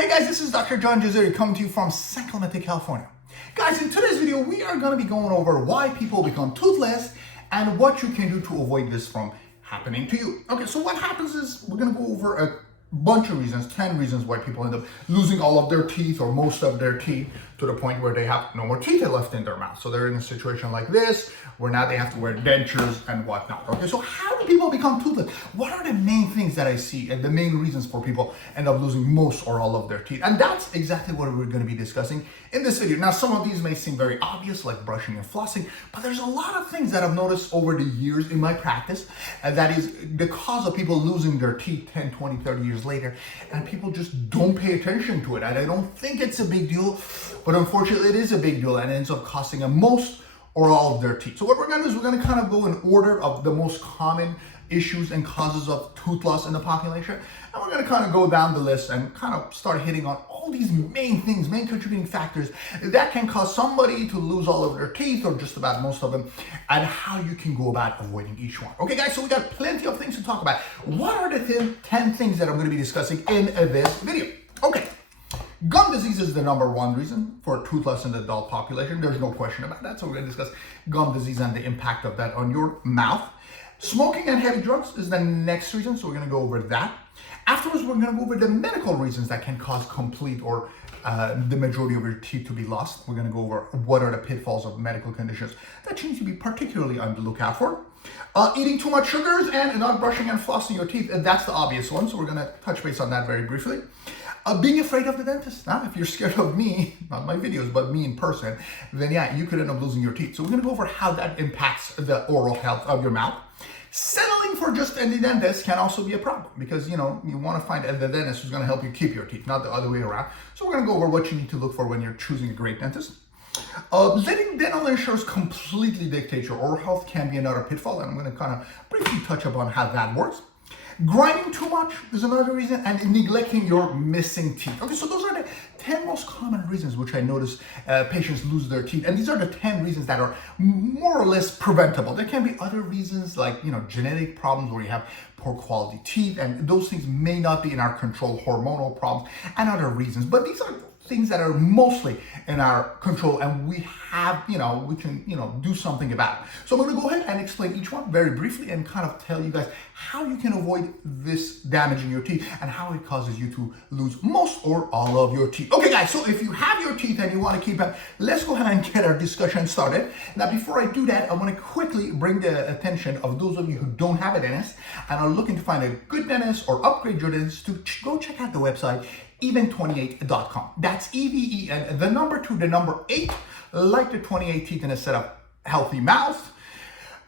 Hey guys, this is Dr. John Jazeri coming to you from San Clemente, California. Guys, in today's video, we are going to be going over why people become toothless and what you can do to avoid this from happening to you. Okay, so what happens is we're going to go over a bunch of reasons, 10 reasons why people end up losing all of their teeth or most of their teeth to the point where they have no more teeth left in their mouth. So they're in a situation like this where now they have to wear dentures and whatnot. Okay, so how do people become toothless? What are the main things that I see and the main reasons for people end up losing most or all of their teeth? And that's exactly what we're going to be discussing in this video. Now, some of these may seem very obvious, like brushing and flossing, but there's a lot of things that I've noticed over the years in my practice that is the cause of people losing their teeth 10, 20, 30 years later, and people just don't pay attention to it. And I don't think it's a big deal, but unfortunately it is a big deal and it ends up costing them most or all of their teeth. So what we're going to do is we're going to kind of go in order of the most common issues and causes of tooth loss in the population. And we're going to kind of go down the list and kind of start hitting on all these main things, main contributing factors that can cause somebody to lose all of their teeth or just about most of them, and how you can go about avoiding each one. Okay guys, so we got plenty of things to talk about. What are the 10 things that I'm going to be discussing in this video? Okay. Gum disease is the number one reason for toothless in the adult population. There's no question about that. So we're going to discuss gum disease and the impact of that on your mouth. Smoking and heavy drugs is the next reason. So we're going to go over that. Afterwards, we're going to go over the medical reasons that can cause complete or the majority of your teeth to be lost. We're going to go over what are the pitfalls of medical conditions that you need to be particularly on the lookout for. Eating too much sugars and not brushing and flossing your teeth, that's the obvious one. So we're going to touch base on that very briefly. Being afraid of the dentist. Now, if you're scared of me, not my videos, but me in person, then yeah, you could end up losing your teeth. So we're going to go over how that impacts the oral health of your mouth. Settling for just any dentist can also be a problem because, you want to find the dentist who's going to help you keep your teeth, not the other way around. So we're going to go over what you need to look for when you're choosing a great dentist. Letting dental insurers completely dictate your oral health can be another pitfall, and I'm going to kind of briefly touch upon how that works. Grinding too much is another reason, and neglecting your missing teeth. Okay, so those are the 10 most common reasons which I notice patients lose their teeth, and these are the 10 reasons that are more or less preventable. There can be other reasons like, genetic problems where you have poor quality teeth, and those things may not be in our control, hormonal problems, and other reasons, but these are things that are mostly in our control, and we have, we can, do something about it. So I'm going to go ahead and explain each one very briefly and kind of tell you guys how you can avoid this damaging your teeth and how it causes you to lose most or all of your teeth. Okay guys, so if you have your teeth and you want to keep them, let's go ahead and get our discussion started. Now, before I do that, I want to quickly bring the attention of those of you who don't have a dentist and are looking to find a good dentist or upgrade your dentist to go check out the website even28.com. That's EVEN, the number 2, the number 8, like the 28 teeth in a set of healthy mouth.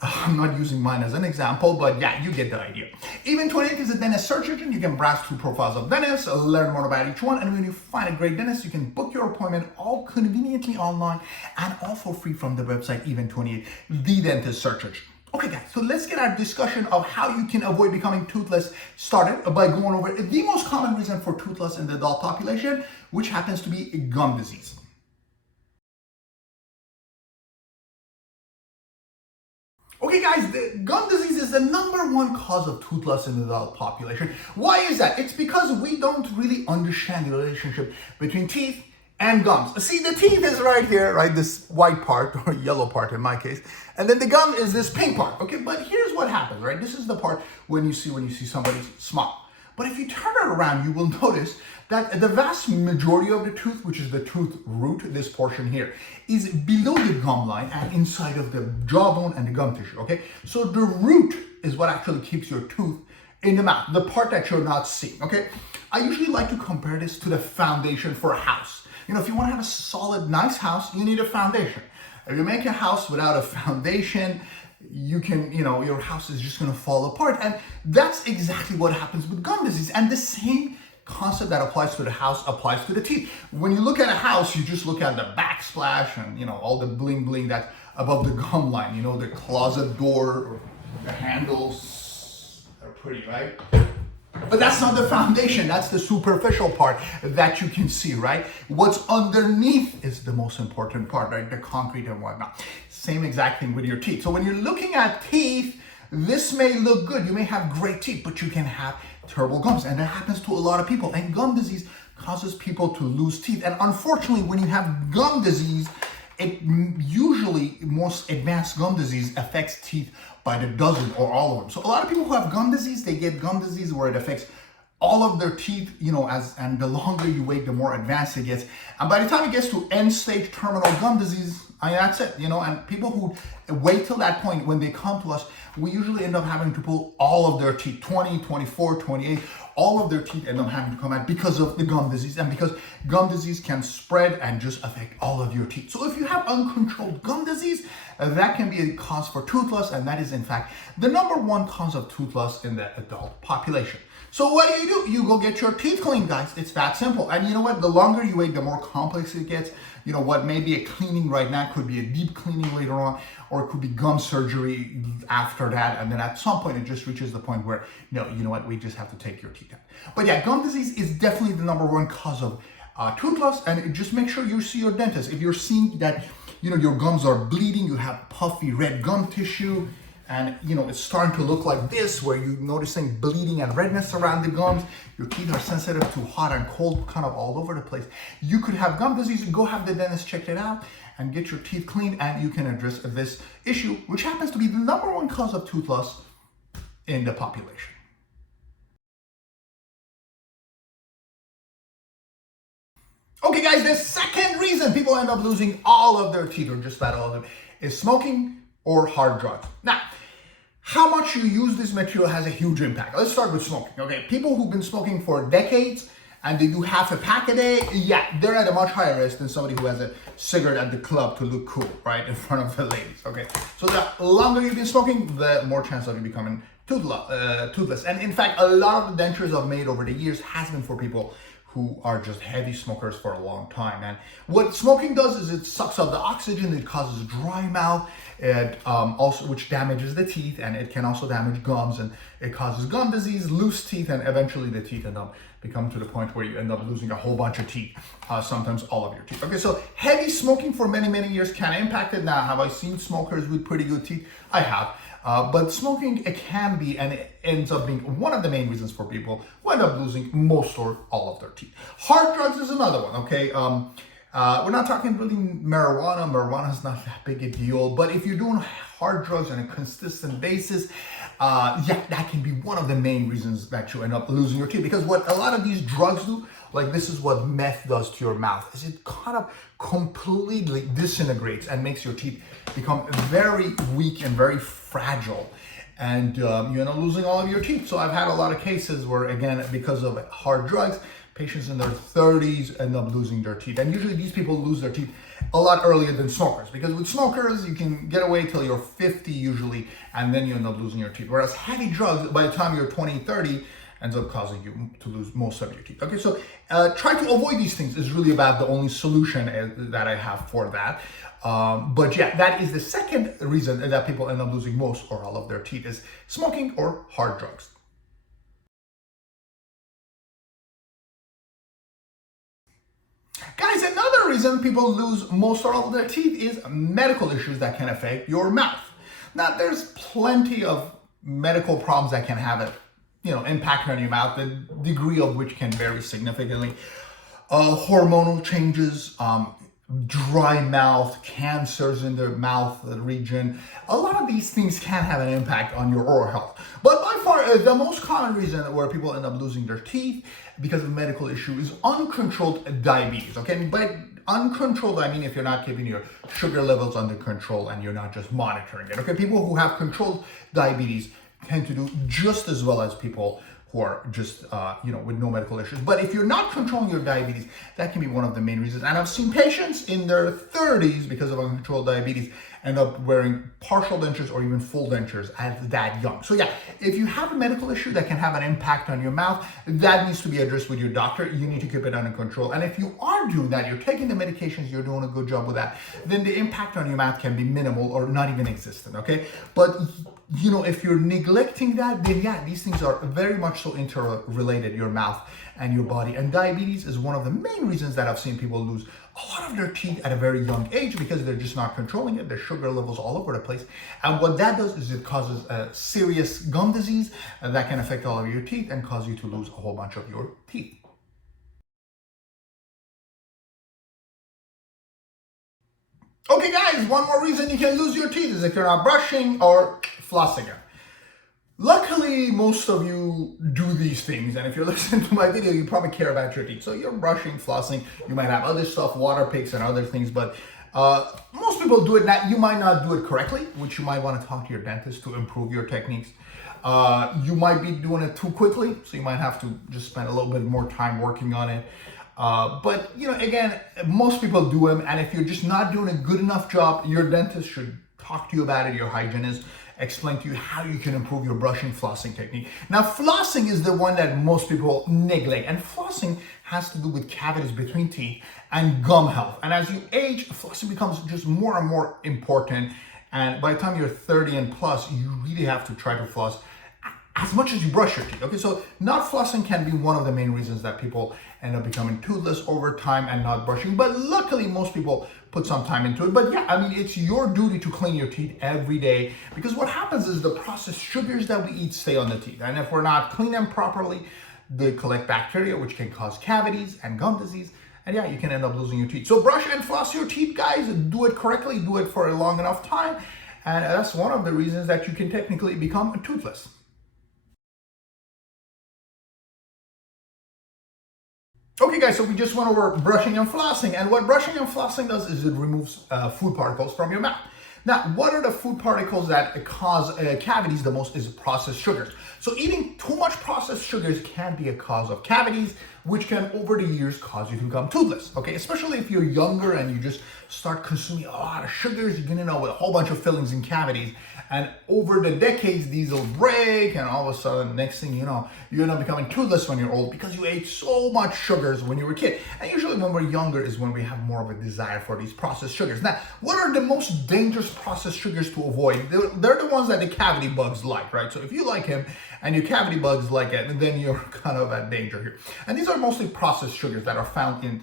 I'm not using mine as an example, but yeah, you get the idea. Even28 is a dentist search engine. You can browse through profiles of dentists, learn more about each one, and when you find a great dentist, you can book your appointment all conveniently online and all for free from the website Even28, the dentist search engine. Okay guys, so let's get our discussion of how you can avoid becoming toothless started by going over the most common reason for toothless in the adult population, which happens to be gum disease. Okay guys, gum disease is the number one cause of toothless in the adult population. Why is that? It's because we don't really understand the relationship between teeth and gums. See, the teeth is right here, right? This white part, or yellow part in my case. And then the gum is this pink part, okay? But here's what happens, right? This is the part when you see somebody smile. But if you turn it around, you will notice that the vast majority of the tooth, which is the tooth root, this portion here, is below the gum line and inside of the jawbone and the gum tissue, okay? So the root is what actually keeps your tooth in the mouth, the part that you're not seeing, okay? I usually like to compare this to the foundation for a house. If you want to have a solid, nice house, you need a foundation. If you make a house without a foundation, you can, your house is just going to fall apart. And that's exactly what happens with gum disease. And the same concept that applies to the house applies to the teeth. When you look at a house, you just look at the backsplash and, all the bling bling that's above the gum line, the closet door or the handles are pretty, right? But that's not the foundation. That's the superficial part that you can see, right? What's underneath is the most important part, right? The concrete and whatnot. Same exact thing with your teeth. So when you're looking at teeth, this may look good. You may have great teeth, but you can have terrible gums. And that happens to a lot of people. And gum disease causes people to lose teeth. And unfortunately, when you have gum disease, it usually, most advanced gum disease affects teeth by the dozen or all of them. So a lot of people who have gum disease, they get gum disease where it affects all of their teeth, and the longer you wait, the more advanced it gets. And by the time it gets to end stage terminal gum disease, that's it, and people who wait till that point, when they come to us, we usually end up having to pull all of their teeth, 20, 24, 28, all of their teeth end up having to come out because of the gum disease, and because gum disease can spread and just affect all of your teeth. So if you have uncontrolled gum disease, that can be a cause for toothless, and that is in fact the #1 cause of toothless in the adult population. So what do? You go get your teeth cleaned, guys. It's that simple. And you know what? The longer you wait, the more complex it gets. What may be a cleaning right now could be a deep cleaning later on, or it could be gum surgery after that. And then at some point, it just reaches the point where, we just have to take your teeth out. But yeah, gum disease is definitely the #1 cause of toothless. And just make sure you see your dentist. If you're seeing that, your gums are bleeding, you have puffy red gum tissue, and it's starting to look like this, where you're noticing bleeding and redness around the gums, your teeth are sensitive to hot and cold kind of all over the place, you could have gum disease. Go have the dentist check it out and get your teeth cleaned, and you can address this issue, which happens to be the #1 cause of toothless in the population. Okay guys, the second reason people end up losing all of their teeth, or just about all of them, is smoking or hard drugs. Now, how much you use this material has a huge impact. Let's start with smoking, okay? People who've been smoking for decades and they do half a pack a day, yeah, they're at a much higher risk than somebody who has a cigarette at the club to look cool, right, in front of the ladies, okay? So the longer you've been smoking, the more chance of you becoming toothless. And in fact, a lot of the dentures I've made over the years has been for people who are just heavy smokers for a long time. And what smoking does is it sucks up the oxygen, it causes dry mouth, it also, which damages the teeth, and it can also damage gums, and it causes gum disease, loose teeth, and eventually the teeth end up become to the point where you end up losing a whole bunch of teeth, sometimes all of your teeth. Okay, so heavy smoking for many, many years can impact it. Now, have I seen smokers with pretty good teeth? I have. But smoking, it can be, and it ends up being one of the main reasons for people who end up losing most or all of their teeth. Hard drugs is another one, okay? We're not talking really marijuana. Marijuana is not that big a deal. But if you're doing hard drugs on a consistent basis, that can be one of the main reasons that you end up losing your teeth. Because what a lot of these drugs do, like this is what meth does to your mouth, is it kind of completely disintegrates and makes your teeth become very weak and very fragile. And you end up losing all of your teeth. So I've had a lot of cases where, again, because of hard drugs, patients in their 30s end up losing their teeth. And usually these people lose their teeth a lot earlier than smokers, because with smokers, you can get away till you're 50 usually, and then you end up losing your teeth. Whereas heavy drugs, by the time you're 20, 30, ends up causing you to lose most of your teeth. Okay, so try to avoid these things is really about the only solution that I have for that. But yeah, that is the second reason that people end up losing most or all of their teeth, is smoking or hard drugs. Guys, another reason people lose most or all of their teeth is medical issues that can affect your mouth. Now, there's plenty of medical problems that can have a impact on your mouth, the degree of which can vary significantly. Hormonal changes, dry mouth, cancers in the mouth region. A lot of these things can have an impact on your oral health. But by far, the most common reason where people end up losing their teeth because of a medical issue is uncontrolled diabetes. Okay, by uncontrolled, I mean if you're not keeping your sugar levels under control and you're not just monitoring it. Okay, people who have controlled diabetes tend to do just as well as people who are just, with no medical issues. But if you're not controlling your diabetes, that can be one of the main reasons. And I've seen patients in their 30s, because of uncontrolled diabetes, end up wearing partial dentures or even full dentures at that young. So yeah, if you have a medical issue that can have an impact on your mouth, that needs to be addressed with your doctor. You need to keep it under control. And if you are doing that, you're taking the medications, you're doing a good job with that, then the impact on your mouth can be minimal or not even existent, okay? But if you're neglecting that, then yeah, these things are very much so interrelated, your mouth and your body. And diabetes is one of the main reasons that I've seen people lose a lot of their teeth at a very young age, because they're just not controlling it. Their sugar levels all over the place. And what that does is it causes a serious gum disease that can affect all of your teeth and cause you to lose a whole bunch of your teeth. Okay guys, one more reason you can lose your teeth is if you're not brushing or flossing them. Luckily, most of you do these things, and if you're listening to my video, you probably care about your teeth. So you're brushing, flossing, you might have other stuff, water picks and other things, but most people do it. Now, you might not do it correctly, which you might want to talk to your dentist to improve your techniques. You might be doing it too quickly, so you might have to just spend a little bit more time working on it. But, you know, again, most people do them, and if you're just not doing a good enough job, your dentist should talk to you about it, your hygienist, explain to you how you can improve your brushing flossing technique. Now, flossing is the one that most people neglect, and flossing has to do with cavities between teeth and gum health. And as you age, flossing becomes just more and more important. And by the time you're 30 and plus, you really have to try to floss as much as you brush your teeth. Okay, so not flossing can be one of the main reasons that people end up becoming toothless over time and not brushing. But luckily, most people put some time into it. But yeah, I mean, it's your duty to clean your teeth every day, because what happens is the processed sugars that we eat stay on the teeth. And if we're not cleaning them properly, they collect bacteria, which can cause cavities and gum disease. And yeah, you can end up losing your teeth. So brush and floss your teeth, guys. Do it correctly. Do it for a long enough time. And that's one of the reasons that you can technically become toothless. Okay guys, so we just went over brushing and flossing, and what brushing and flossing does is it removes food particles from your mouth. Now, what are the food particles that cause cavities the most is processed sugars. So eating too much processed sugars can be a cause of cavities, which can over the years cause you to become toothless, okay? Especially if you're younger and you just start consuming a lot of sugars, you're gonna end up with a whole bunch of fillings and cavities. And over the decades, these will break, and all of a sudden, next thing you know, you end up becoming toothless when you're old because you ate so much sugars when you were a kid. And usually when we're younger is when we have more of a desire for these processed sugars. Now, what are the most dangerous processed sugars to avoid? They're the ones that the cavity bugs like, right? So if you like him and your cavity bugs like it, then you're kind of at danger here. And these are mostly processed sugars that are found in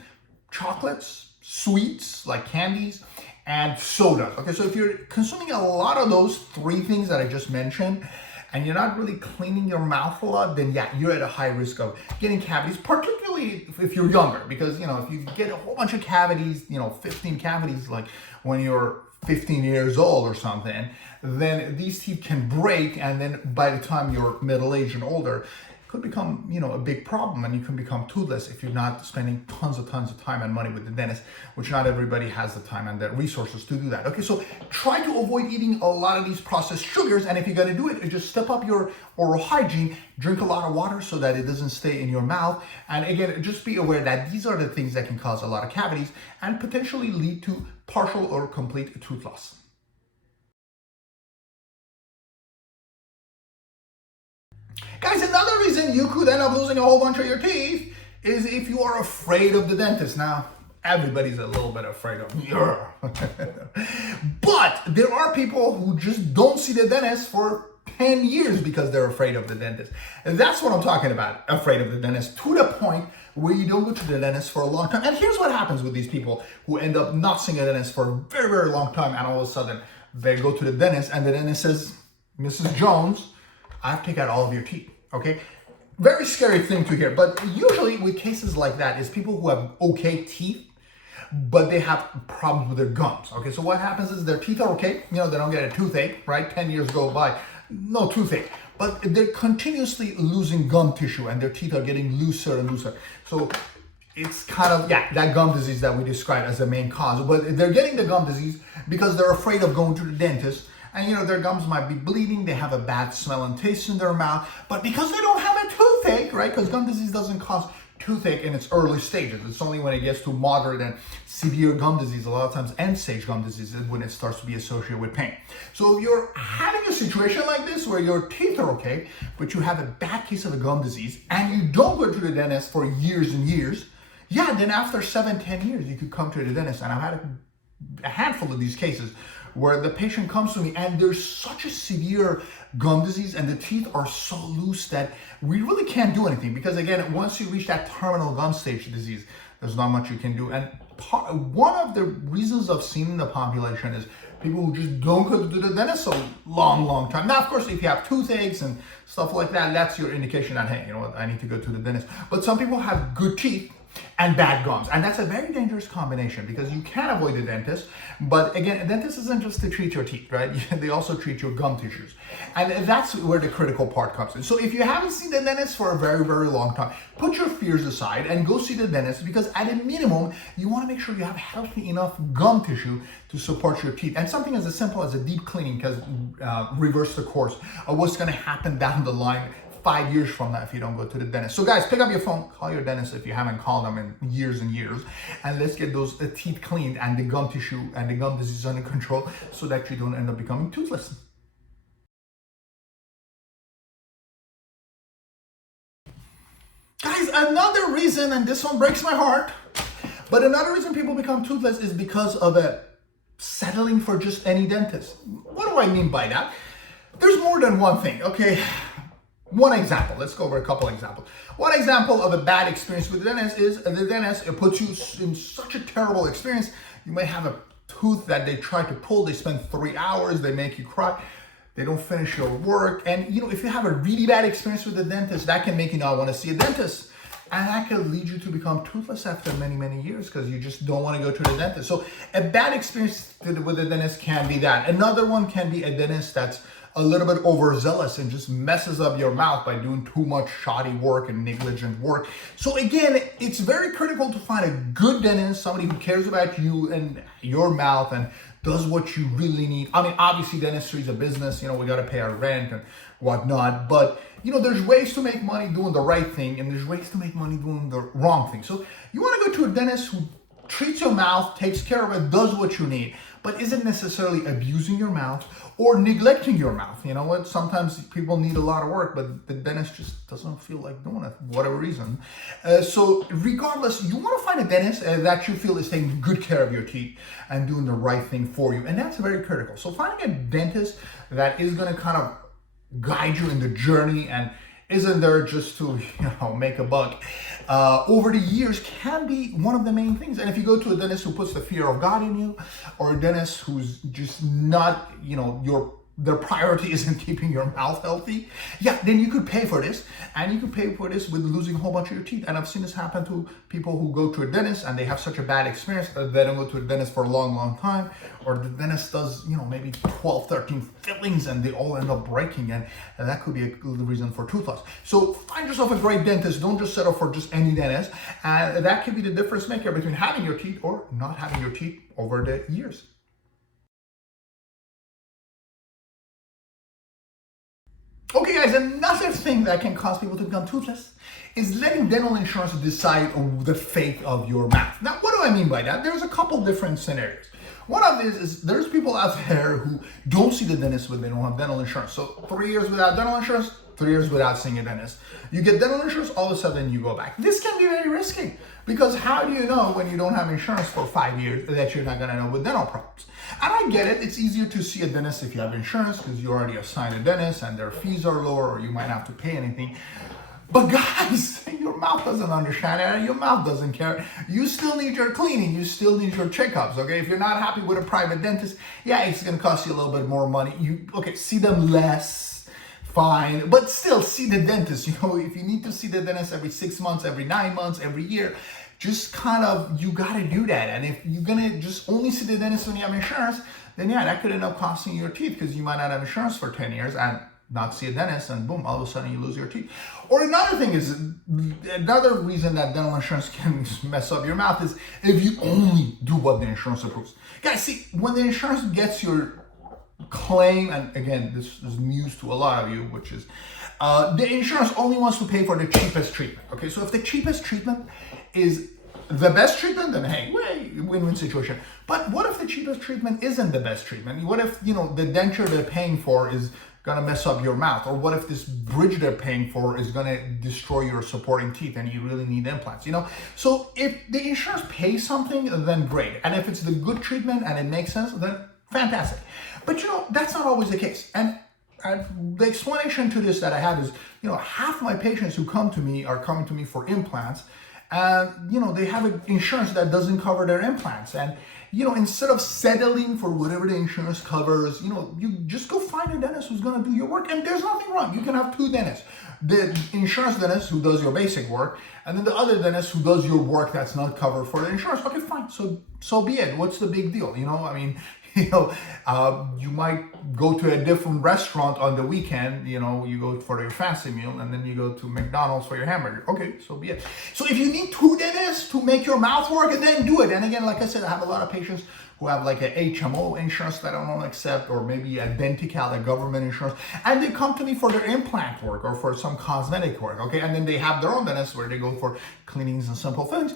chocolates, sweets like candies, and soda. Okay, so if you're consuming a lot of those three things that I just mentioned, and you're not really cleaning your mouth a lot, then yeah, you're at a high risk of getting cavities, particularly if you're younger, because, you know, if you get a whole bunch of cavities, you know, 15 cavities, like when you're 15 years old or something, then these teeth can break, and then by the time you're middle-aged and older, could become, you know, a big problem, and you can become toothless if you're not spending tons of time and money with the dentist, which not everybody has the time and the resources to do that. Okay, so try to avoid eating a lot of these processed sugars, and if you're gonna do it, just step up your oral hygiene, drink a lot of water so that it doesn't stay in your mouth, and again, just be aware that these are the things that can cause a lot of cavities and potentially lead to partial or complete tooth loss. Guys, another reason you could end up losing a whole bunch of your teeth is if you are afraid of the dentist. Now, everybody's a little bit afraid of me. But there are people who just don't see the dentist for 10 years because they're afraid of the dentist. And that's what I'm talking about, afraid of the dentist, to the point where you don't go to the dentist for a long time. And here's what happens with these people who end up not seeing a dentist for a very, very long time, and all of a sudden they go to the dentist and the dentist says, Mrs. Jones, I have to take out all of your teeth, okay? Very scary thing to hear, but usually with cases like that is people who have okay teeth, but they have problems with their gums, okay? So what happens is their teeth are okay, you know, they don't get a toothache, right? 10 years go by, no toothache, but they're continuously losing gum tissue and their teeth are getting looser and looser. So it's kind of, yeah, that gum disease that we described as the main cause, but they're getting the gum disease because they're afraid of going to the dentist. And, you know, their gums might be bleeding, they have a bad smell and taste in their mouth, but because they don't have a toothache, right? Because gum disease doesn't cause toothache in its early stages. It's only when it gets to moderate and severe gum disease, a lot of times end-stage gum disease, is when it starts to be associated with pain. So if you're having a situation like this where your teeth are okay, but you have a bad case of a gum disease, and you don't go to the dentist for years and years, yeah, then after 7-10 years, you could come to the dentist. And I've had a handful of these cases where the patient comes to me and there's such a severe gum disease and the teeth are so loose that we really can't do anything, because again, once you reach that terminal gum stage disease, there's not much you can do. And one of the reasons I've seen in the population is people who just don't go to the dentist a long time. Now, of course, if you have toothaches and stuff like that, that's your indication that, hey, you know what, I need to go to the dentist. But some people have good teeth and bad gums. And that's a very dangerous combination because you can avoid the dentist, but again, a dentist isn't just to treat your teeth, right? They also treat your gum tissues. And that's where the critical part comes in. So if you haven't seen the dentist for a very, very long time, put your fears aside and go see the dentist, because at a minimum, you want to make sure you have healthy enough gum tissue to support your teeth. And something as simple as a deep cleaning can reverse the course of what's going to happen down the line 5 years from now if you don't go to the dentist. So guys, pick up your phone, call your dentist if you haven't called them in years and years, and let's get those teeth cleaned and the gum tissue and the gum disease under control so that you don't end up becoming toothless. Guys, another reason, and this one breaks my heart, but another reason people become toothless is because of settling for just any dentist. What do I mean by that? There's more than one thing, okay? One example, let's go over a couple examples. One example of a bad experience with the dentist is the dentist puts you in such a terrible experience. You may have a tooth that they try to pull, they spend 3 hours, they make you cry, they don't finish your work. And you know, if you have a really bad experience with the dentist, that can make you not want to see a dentist. And that could lead you to become toothless after many, many years because you just don't want to go to the dentist. So a bad experience with a dentist can be that. Another one can be a dentist that's a little bit overzealous and just messes up your mouth by doing too much shoddy work and negligent work. So again, it's very critical to find a good dentist, somebody who cares about you and your mouth and does what you really need. I mean, obviously dentistry is a business, you know, we got to pay our rent and whatnot, but you know, there's ways to make money doing the right thing and there's ways to make money doing the wrong thing. So you want to go to a dentist who treats your mouth, takes care of it, does what you need, but isn't necessarily abusing your mouth or neglecting your mouth. You know what? Sometimes people need a lot of work, but the dentist just doesn't feel like doing it, for whatever reason. So regardless, you want to find a dentist that you feel is taking good care of your teeth and doing the right thing for you. And that's very critical. So finding a dentist that is going to kind of guide you in the journey and isn't there just to, you know, make a buck over the years can be one of the main things. And if you go to a dentist who puts the fear of God in you, or a dentist who's just not, you know, their priority isn't keeping your mouth healthy, yeah, then you could pay for this. And you could pay for this with losing a whole bunch of your teeth. And I've seen this happen to people who go to a dentist and they have such a bad experience that they don't go to a dentist for a long, long time. Or the dentist does, you know, maybe 12, 13 fillings and they all end up breaking. And that could be a good reason for tooth loss. So find yourself a great dentist. Don't just settle for just any dentist. And that could be the difference maker between having your teeth or not having your teeth over the years. Okay guys, another thing that can cause people to become toothless is letting dental insurance decide on the fate of your mouth. Now, what do I mean by that? There's a couple different scenarios. One of these is there's people out there who don't see the dentist when they don't have dental insurance. So 3 years without dental insurance, 3 years without seeing a dentist. You get dental insurance, all of a sudden you go back. This can be very risky because how do you know when you don't have insurance for 5 years that you're not gonna end up with dental problems? And I get it, it's easier to see a dentist if you have insurance because you already assigned a dentist and their fees are lower or you might have to pay anything. But guys, your mouth doesn't understand it, your mouth doesn't care. You still need your cleaning, you still need your checkups, okay? If you're not happy with a private dentist, yeah, it's gonna cost you a little bit more money. See them less, fine, but still see the dentist. You know, if you need to see the dentist every 6 months, every 9 months, every year, just kind of, you gotta do that. And if you're gonna just only see the dentist when you have insurance, then yeah, that could end up costing you your teeth because you might not have insurance for 10 years and not see a dentist and boom, all of a sudden you lose your teeth. Or another thing is, another reason that dental insurance can mess up your mouth is if you only do what the insurance approves. Guys, see, when the insurance gets your claim, and again, this is news to a lot of you, which is, the insurance only wants to pay for the cheapest treatment, okay? So if the cheapest treatment is the best treatment, then hey, win-win situation. But what if the cheapest treatment isn't the best treatment? What if, you know, the denture they're paying for is gonna mess up your mouth? Or what if this bridge they're paying for is gonna destroy your supporting teeth and you really need implants, you know? So if the insurance pays something, then great. And if it's the good treatment and it makes sense, then fantastic. But you know, that's not always the case. And the explanation to this that I have is, you know, half my patients who come to me are coming to me for implants, and they have an insurance that doesn't cover their implants. And instead of settling for whatever the insurance covers, you just go find a dentist who's going to do your work. And there's nothing wrong. You can have two dentists: the insurance dentist who does your basic work, and then the other dentist who does your work that's not covered for the insurance. Okay, fine. So be it. What's the big deal? I mean, you might go to a different restaurant on the weekend. You go for your fancy meal, and then you go to McDonald's for your hamburger. Okay, so be it. So if you need two dentists to make your mouth work, and then do it. And again, like I said, I have a lot of patients who have like a HMO insurance that I don't accept, or maybe a Denti-Cal, a government insurance, and they come to me for their implant work or for some cosmetic work, okay? And then they have their own dentist where they go for cleanings and simple things.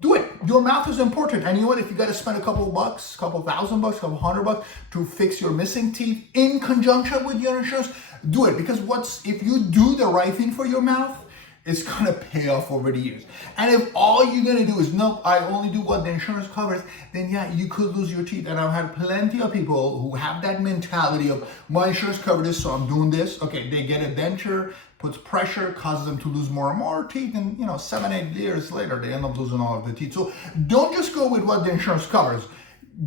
Do it. Your mouth is important. And you know what? If you got to spend a couple bucks, couple $1,000, couple $100 to fix your missing teeth in conjunction with your insurance, do it. Because if you do the right thing for your mouth, it's going to pay off over the years. And if all you're going to do is, nope, I only do what the insurance covers, then yeah, you could lose your teeth. And I've had plenty of people who have that mentality of, my insurance covered this, so I'm doing this. Okay, they get a denture, puts pressure, causes them to lose more and more teeth, and 7-8 years later, they end up losing all of the teeth. So don't just go with what the insurance covers.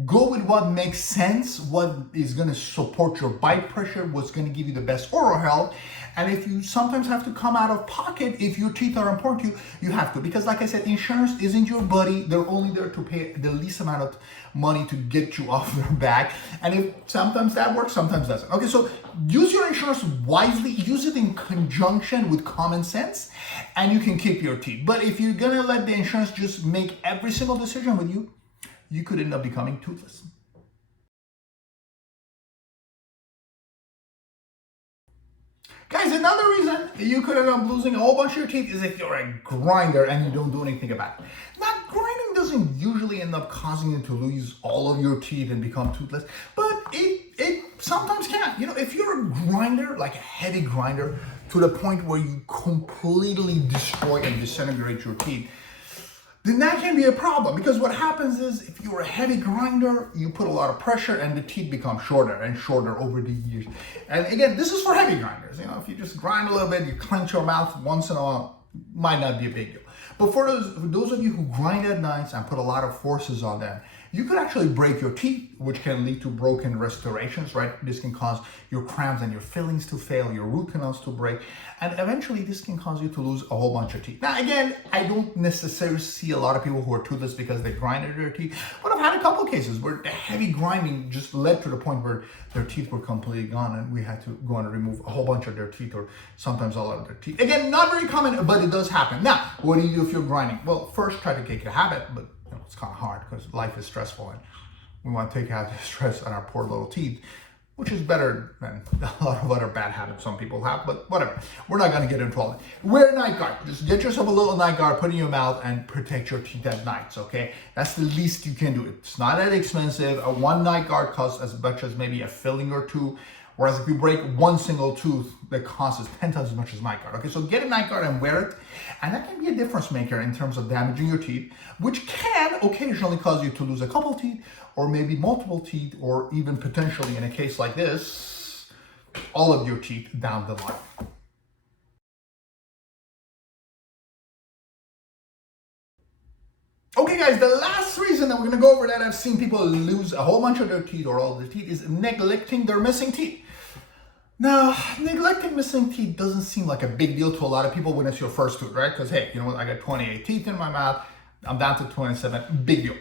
Go with what makes sense, what is going to support your bite pressure, what's going to give you the best oral health. And if you sometimes have to come out of pocket, if your teeth are important to you, you have to. Because like I said, insurance isn't your buddy. They're only there to pay the least amount of money to get you off their back. And if sometimes that works, sometimes doesn't. Okay, so use your insurance wisely. Use it in conjunction with common sense, and you can keep your teeth. But if you're going to let the insurance just make every single decision with you, you could end up becoming toothless. Guys, another reason you could end up losing a whole bunch of your teeth is if you're a grinder and you don't do anything about it. Now, grinding doesn't usually end up causing you to lose all of your teeth and become toothless, but it sometimes can. If you're a grinder, like a heavy grinder, to the point where you completely destroy and disintegrate your teeth, then that can be a problem. Because what happens is, if you're a heavy grinder, you put a lot of pressure and the teeth become shorter and shorter over the years. And again, this is for heavy grinders. If you just grind a little bit, you clench your mouth once in a while, might not be a big deal. But for those of you who grind at nights and put a lot of forces on them, you could actually break your teeth, which can lead to broken restorations, right? This can cause your crowns and your fillings to fail, your root canals to break, and eventually this can cause you to lose a whole bunch of teeth. Now, again, I don't necessarily see a lot of people who are toothless because they grinded their teeth, but I've had a couple of cases where the heavy grinding just led to the point where their teeth were completely gone and we had to go and remove a whole bunch of their teeth, or sometimes a lot of their teeth. Again, not very common, but it does happen. Now, what do you do if you're grinding? Well, first, try to kick a habit, but it's kind of hard because life is stressful and we want to take out the stress on our poor little teeth, which is better than a lot of other bad habits some people have, but whatever. We're not going to get into all that. Wear a night guard. Just get yourself a little night guard, put it in your mouth, and protect your teeth at nights, okay? That's the least you can do. It's not that expensive. One night guard costs as much as maybe a filling or two, whereas if you break one single tooth, the cost is 10 times as much as night guard. Okay, so get a night guard and wear it, and that can be a difference maker in terms of damaging your teeth, which can occasionally cause you to lose a couple teeth, or maybe multiple teeth, or even potentially, in a case like this, all of your teeth down the line. Okay guys, the last reason that we're going to go over that I've seen people lose a whole bunch of their teeth or all of their teeth is neglecting their missing teeth. Now, neglecting missing teeth doesn't seem like a big deal to a lot of people when it's your first tooth, right? Because hey, I got 28 teeth in my mouth, I'm down to 27, big deal.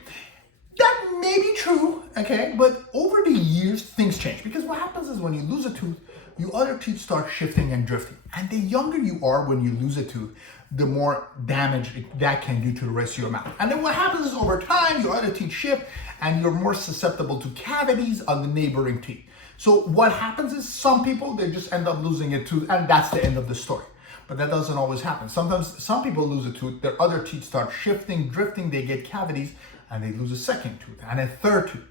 That may be true, okay? But over the years, things change. Because what happens is when you lose a tooth, your other teeth start shifting and drifting. And the younger you are when you lose a tooth, the more damage that can do to the rest of your mouth. And then what happens is over time, your other teeth shift and you're more susceptible to cavities on the neighboring teeth. So what happens is some people, they just end up losing a tooth and that's the end of the story. But that doesn't always happen. Sometimes some people lose a tooth, their other teeth start shifting, drifting, they get cavities, and they lose a second tooth and a third tooth.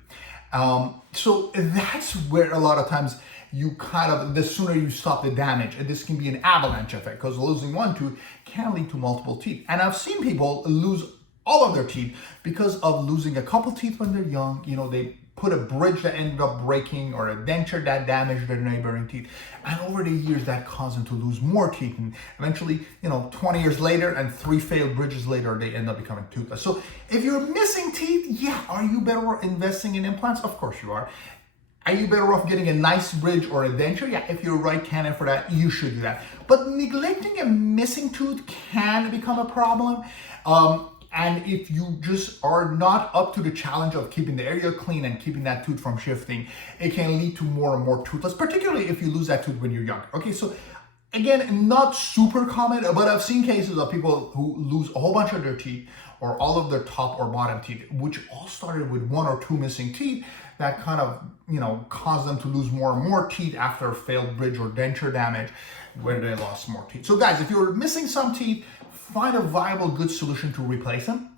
So that's where a lot of times you the sooner you stop the damage, and this can be an avalanche effect because losing one tooth can lead to multiple teeth. And I've seen people lose all of their teeth because of losing a couple teeth when they're young. They put a bridge that ended up breaking or a denture that damaged their neighboring teeth. And over the years, that caused them to lose more teeth. And eventually, 20 years later and 3 failed bridges later, they end up becoming toothless. So if you're missing teeth, yeah, are you better off investing in implants? Of course you are. Are you better off getting a nice bridge or a denture? Yeah, if you're right candidate for that, you should do that. But neglecting a missing tooth can become a problem. And if you just are not up to the challenge of keeping the area clean and keeping that tooth from shifting, it can lead to more and more toothless, particularly if you lose that tooth when you're younger. Okay, so again, not super common, but I've seen cases of people who lose a whole bunch of their teeth or all of their top or bottom teeth, which all started with 1 or 2 missing teeth that kind of, caused them to lose more and more teeth after failed bridge or denture damage where they lost more teeth. So guys, if you're missing some teeth, find a viable, good solution to replace them.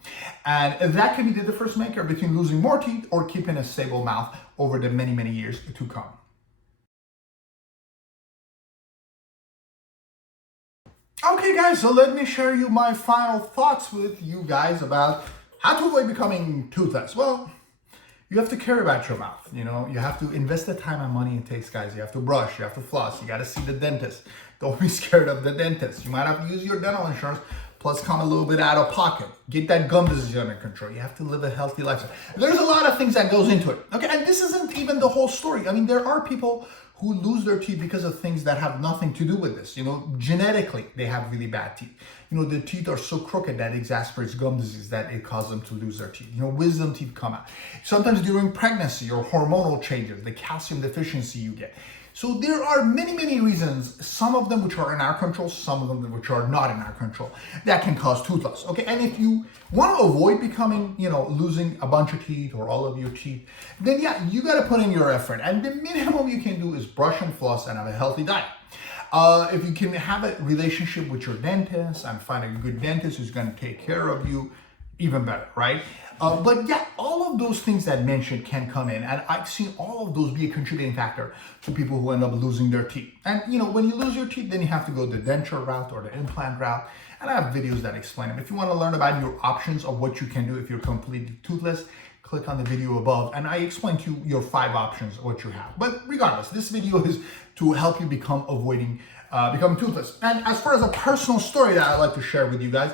And that can be the difference maker between losing more teeth or keeping a stable mouth over the many, many years to come. Okay guys, so let me share you my final thoughts with you guys about how to avoid becoming toothless. Well, you have to care about your mouth. You have to invest the time and money it takes, guys. You have to brush, you have to floss, you got to see the dentist. Don't be scared of the dentist. You might have to use your dental insurance, plus come a little bit out of pocket. Get that gum disease under control. You have to live a healthy lifestyle. There's a lot of things that goes into it. Okay, and this isn't even the whole story. I mean, there are people who lose their teeth because of things that have nothing to do with this. Genetically, they have really bad teeth. The teeth are so crooked that it exasperates gum disease that it causes them to lose their teeth. Wisdom teeth come out. Sometimes during pregnancy or hormonal changes, the calcium deficiency you get. So there are many, many reasons, some of them which are in our control, some of them which are not in our control, that can cause toothless. Okay, and if you want to avoid becoming, losing a bunch of teeth or all of your teeth, then yeah, you got to put in your effort. And the minimum you can do is brush and floss and have a healthy diet. If you can have a relationship with your dentist and find a good dentist who's going to take care of you, even better, right? But yeah, all of those things that I mentioned can come in, and I've seen all of those be a contributing factor to people who end up losing their teeth. And when you lose your teeth, then you have to go the denture route or the implant route, and I have videos that explain them. If you want to learn about your options of what you can do if you're completely toothless, click on the video above, and I explain to you your 5 options of what you have. But regardless, this video is to help you become toothless. And as far as a personal story that I'd like to share with you guys,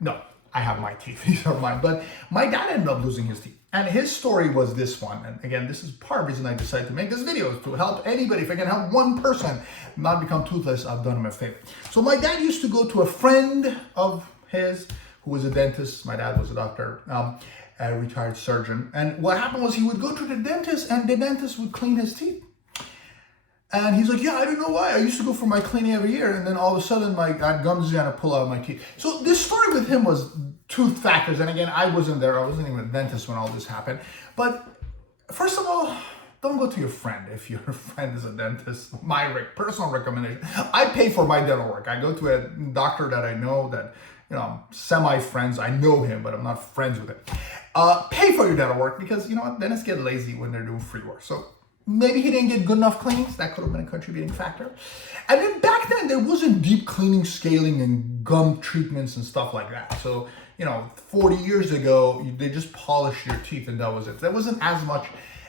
no, I have my teeth, these are mine. But my dad ended up losing his teeth. And his story was this one. And again, this is part of the reason I decided to make this video, is to help anybody. If I can help one person not become toothless, I've done him a favor. So my dad used to go to a friend of his who was a dentist. My dad was a doctor, a retired surgeon. And what happened was he would go to the dentist and the dentist would clean his teeth. And he's like, yeah, I don't know why. I used to go for my cleaning every year, and then all of a sudden my gums are gonna pull out my teeth. So this story with him was tooth factors. And again, I wasn't there. I wasn't even a dentist when all this happened. But first of all, don't go to your friend if your friend is a dentist. My personal recommendation, I pay for my dental work. I go to a doctor that I know that, semi-friends. I know him, but I'm not friends with him. Pay for your dental work because, dentists get lazy when they're doing free work. So maybe he didn't get good enough cleanings. That could have been a contributing factor. And then back then, there wasn't deep cleaning, scaling, and gum treatments and stuff like that. So, 40 years ago, they just polished your teeth and that was it. There wasn't as much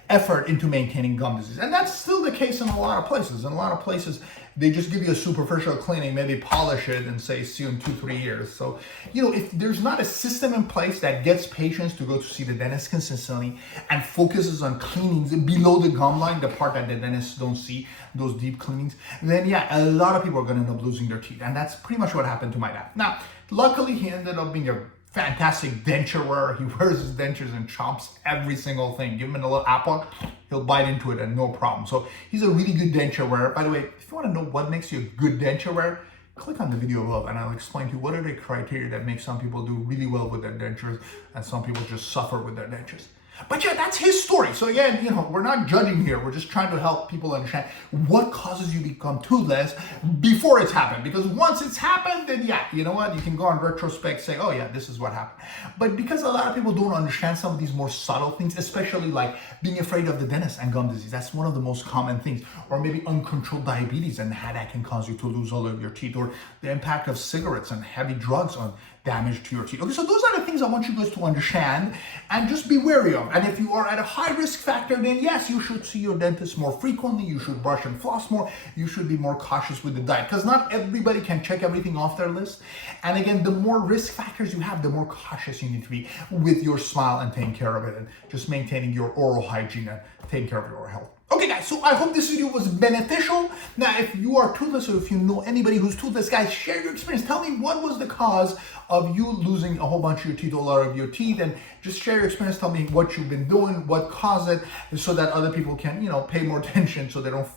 effort into maintaining gum disease. And that's still the case in a lot of places. In a lot of places, they just give you a superficial cleaning, maybe polish it and say, see you in 2-3 years. So, if there's not a system in place that gets patients to go to see the dentist consistently and focuses on cleanings below the gum line, the part that the dentists don't see, those deep cleanings, then yeah, a lot of people are going to end up losing their teeth. And that's pretty much what happened to my dad. Now, luckily, he ended up being a fantastic denture wearer. He wears his dentures and chomps every single thing. Give him a little apple, he'll bite into it and no problem. So he's a really good denture wearer. By the way, if you want to know what makes you a good denture wearer, click on the video above and I'll explain to you what are the criteria that make some people do really well with their dentures and some people just suffer with their dentures. But yeah, that's his story. So again, we're not judging here. We're just trying to help people understand what causes you to become toothless before it's happened. Because once it's happened, then yeah, you know what? You can go on retrospect, say, oh yeah, this is what happened. But because a lot of people don't understand some of these more subtle things, especially like being afraid of the dentist and gum disease, that's one of the most common things. Or maybe uncontrolled diabetes and how that can cause you to lose all of your teeth. Or the impact of cigarettes and heavy drugs on damage to your teeth. Okay, so those are the things I want you guys to understand and just be wary of. And if you are at a high risk factor, then yes, you should see your dentist more frequently. You should brush and floss more. You should be more cautious with the diet, because not everybody can check everything off their list. And again, the more risk factors you have, the more cautious you need to be with your smile and taking care of it, and just maintaining your oral hygiene and taking care of your oral health. Okay guys, so I hope this video was beneficial. Now, if you are toothless or if you know anybody who's toothless, guys, share your experience. Tell me what was the cause of you losing a whole bunch of your teeth, a lot of your teeth, and just share your experience. Tell me what you've been doing, what caused it, so that other people can, pay more attention so they don't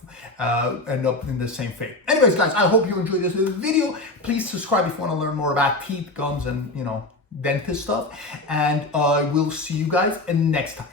end up in the same fate. Anyways, guys, I hope you enjoyed this video. Please subscribe if you want to learn more about teeth, gums, and, dentist stuff. And I will see you guys next time.